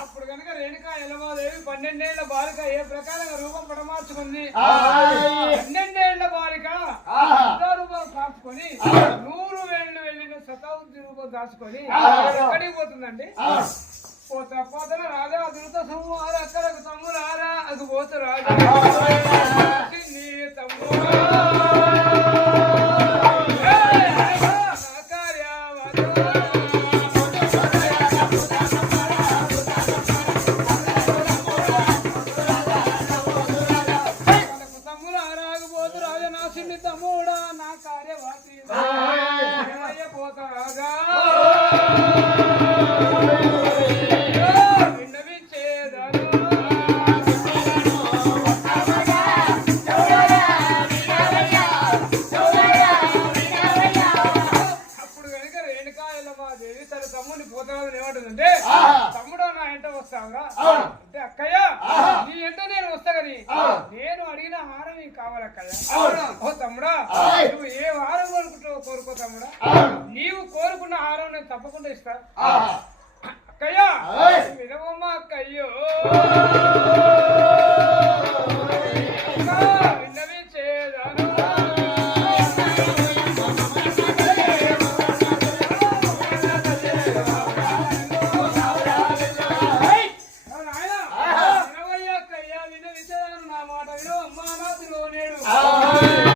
అప్పుడు కనుక రేణుకా ఎల్లమాదేవి 12 ఏళ్ల బాలిక ఏ ప్రకారంగా రూపం పడమార్చుకుంది. 12 ఏళ్ల బాలిక రూపం దాచుకొని 100 వేళ్ళు వెళ్ళిన శతాబ్ది రూపం దాచుకొని ఎక్కడికి పోతుందండి? పోతన రాజా అదురుత సొమ్ముహార అక్కడకు తమ్మురారా అది పోతు రాజా నీ తమ్ముడు తమ్ముడా నా కార్యవాసి పోతా రాజా ఏమంటుందంటే తమ్ముడు నా ఎంట వస్తావురా అంటే అక్కయ్య నీ ఎంట నేను వస్తా కానీ నేను అడిగిన హారం నీకు కావాలి అక్కయ్య. ఓ తమ్ముడా నువ్వు ఏ హారం కోరుకుంటావో కోరుకో తమ్ముడా, నీవు కోరుకున్న హారం నేను తప్పకుండా ఇస్తా అక్కయ్య. వినవమ్మ అక్కయ్యో